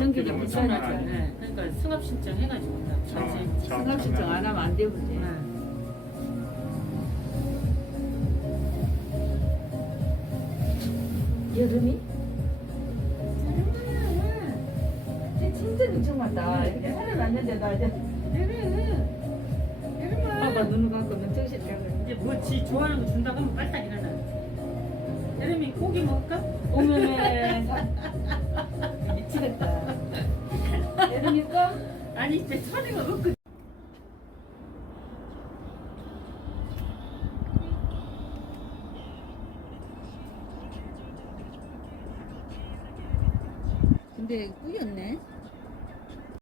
전기가 학교도 비싸니까. 장난 아니에요. 네, 그러니까 승합 신청 해가지고 같이. 승합 신청 안 하면 안 되는데. 네. 여름이? 진짜 눈청맞다. 이렇게 살아났는데 나 이제 봐봐 눈을 감고 눈청실 가고. 이제 뭐 지 좋아하는 거 준다고 하면 빨딱 일어나. 여름이 고기 먹을까? 오메 미치겠다. 여름이니까 아니 이제 차례가 없고. 근데 꾸였네.